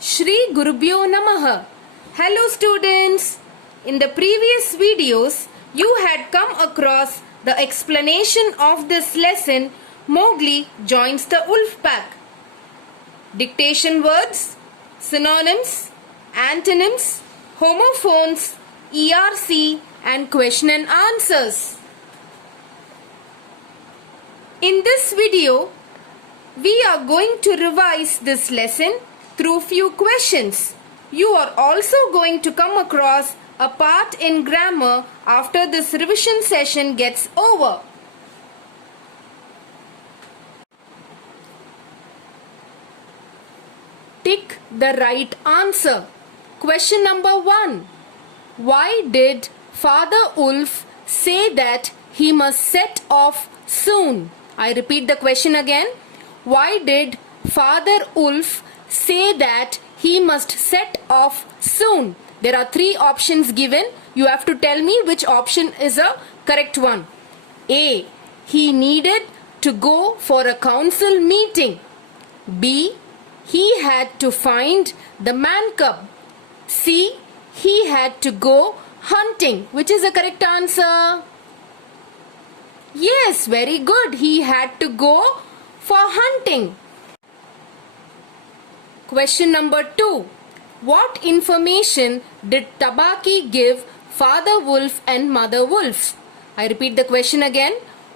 Shri Gurubhyo Namaha. Hello students. In the previous videos, you had come across the explanation of this lesson, Mowgli joins the wolf pack. Dictation words, synonyms, antonyms, homophones, ERC and question and answers. In this video, we are going to revise this lesson through few questions. You are also going to come across a part in grammar after this revision session gets over. Tick the right answer. Question number 1. Why did Father Wolf say that he must set off soon? I repeat the question again. Why did Father Wolf say that he must set off soon? There are 3 options given. You have to tell me which option is a correct one. A. He needed to go for a council meeting. B. He had to find the man cub. C. He had to go hunting. Which is the correct answer? Yes, very good. He had to go for hunting. Question number 2. What information did Tabaki give Father Wolf and Mother Wolf? I repeat the question again.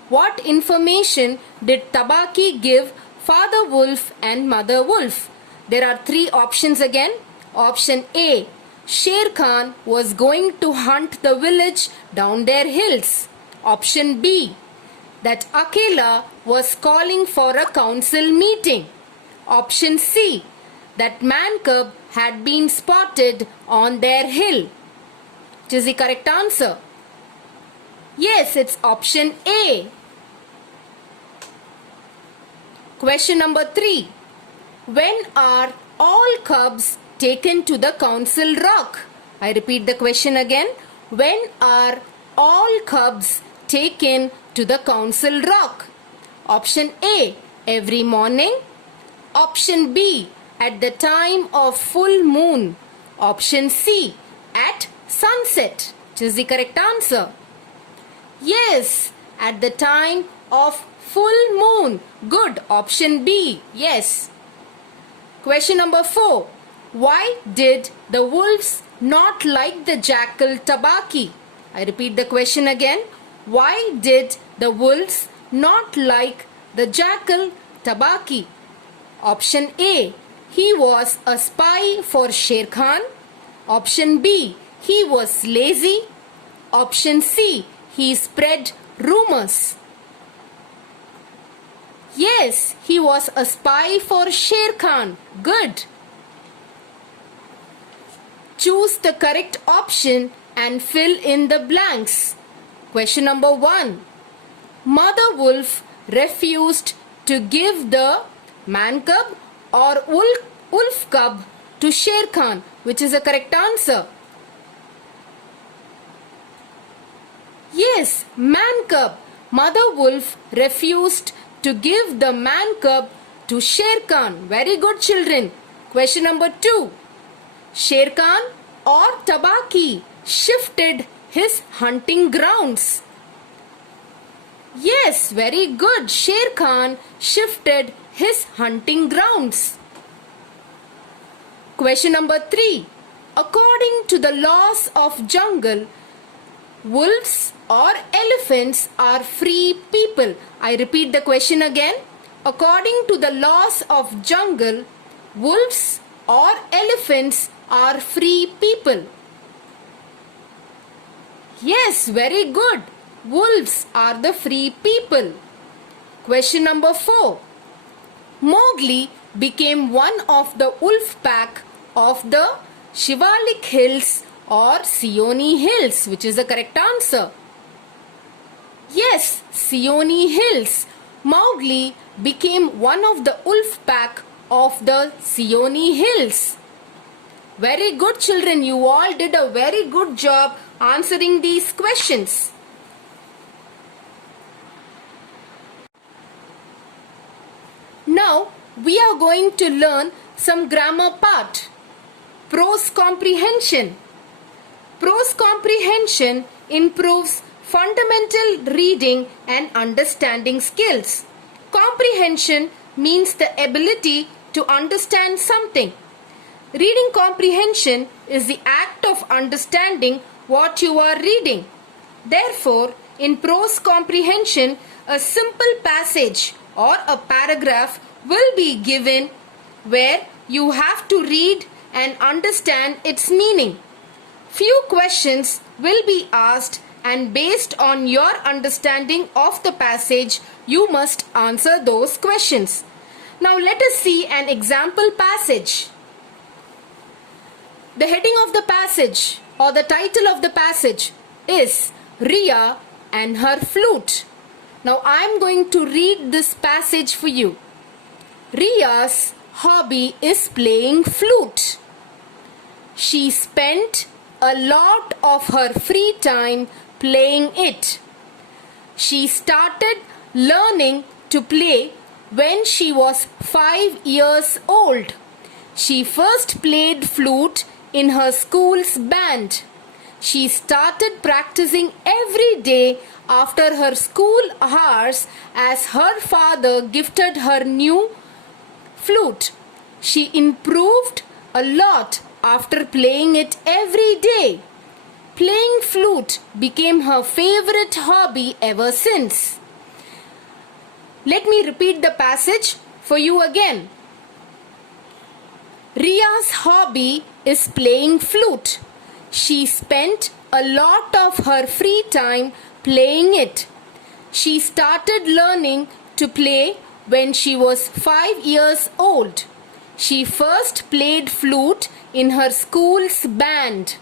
What information did Tabaki give Father Wolf and Mother Wolf? There are 3 options again. Option A. Sher Khan was going to hunt the village down their hills. Option B. That Akela was calling for a council meeting. Option C. That man cub had been spotted on their hill. Which is the correct answer? Yes, it's option A. Question number 3. When are all cubs taken to the council rock? I repeat the question again. When are all cubs taken to the council rock? Option A. Every morning. Option B. At the time of full moon. Option C. At sunset. Which is the correct answer? Yes, at the time of full moon. Good. Option B. Yes. Question number 4. Why did the wolves not like the jackal Tabaki? I repeat the question again. Why did the wolves not like the jackal Tabaki? Option A. He was a spy for Sher Khan. Option B. He was lazy. Option C. He spread rumors. Yes, he was a spy for Sher Khan. Good. Choose the correct option and fill in the blanks. Question number 1. Mother Wolf refused to give the man cub or wolf cub to Sher Khan. Which is the correct answer? Yes, man cub. Mother Wolf refused to give the man cub to Sher Khan. Very good, children. Question number 2. Sher Khan or Tabaki shifted his hunting grounds. Yes, very good. Sher Khan shifted his hunting grounds. Question number 3. According to the laws of jungle, wolves or elephants are free people. I repeat the question again. According to the laws of jungle, wolves or elephants are free people. Yes, very good. Wolves are the free people. Question number 4. Mowgli became one of the wolf pack of the Shivalik Hills or Seeonee Hills. Which is the correct answer? Yes, Seeonee Hills. Mowgli became one of the wolf pack of the Seeonee Hills. Very good, children. You all did a very good job answering these questions. Now we are going to learn some grammar part. Prose comprehension. Prose comprehension improves fundamental reading and understanding skills. Comprehension means the ability to understand something. Reading comprehension is the act of understanding what you are reading. Therefore, in prose comprehension, a simple passage or a paragraph will be given where you have to read and understand its meaning. Few questions will be asked, and based on your understanding of the passage, you must answer those questions. Now let us see an example passage. The heading of the passage or the title of the passage is Riya and her flute. Now I am going to read this passage for you. Riya's hobby is playing flute. She spent a lot of her free time playing it. She started learning to play when she was 5 years old. She first played flute in her school's band. She started practicing every day after her school hours as her father gifted her new flute. She improved a lot after playing it every day. Playing flute became her favorite hobby ever since. Let me repeat the passage for you again. Riya's hobby is playing flute. She spent a lot of her free time playing it. She started learning to play when she was 5 years old. She first played flute in her school's band.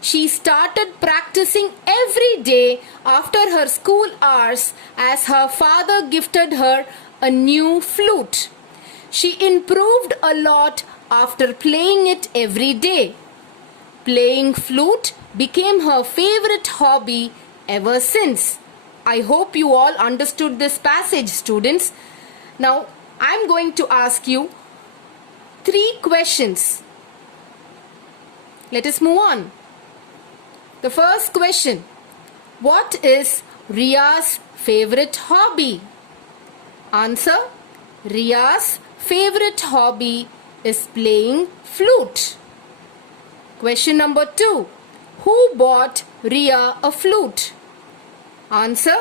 She started practicing every day after her school hours as her father gifted her a new flute. She improved a lot after playing it every day. Playing flute became her favorite hobby ever since. I hope you all understood this passage, students. Now, I'm going to ask you 3 questions. Let us move on. The first question. What is Riya's favorite hobby? Answer. Riya's favorite hobby is playing flute. Question number 2. Who bought Riya a flute? Answer.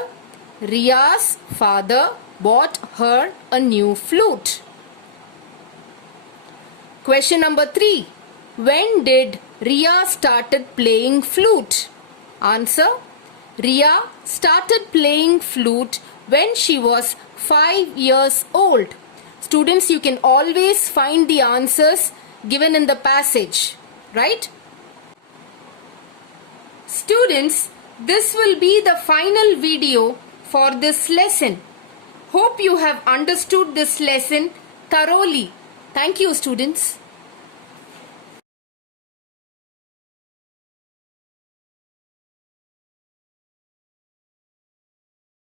Riya's father bought her a new flute. Question number 3. When did Riya started playing flute? Answer. Riya started playing flute when she was 5 years old. Students, you can always find the answers given in the passage, right? Students, this will be the final video for this lesson. Hope you have understood this lesson thoroughly. Thank you, students.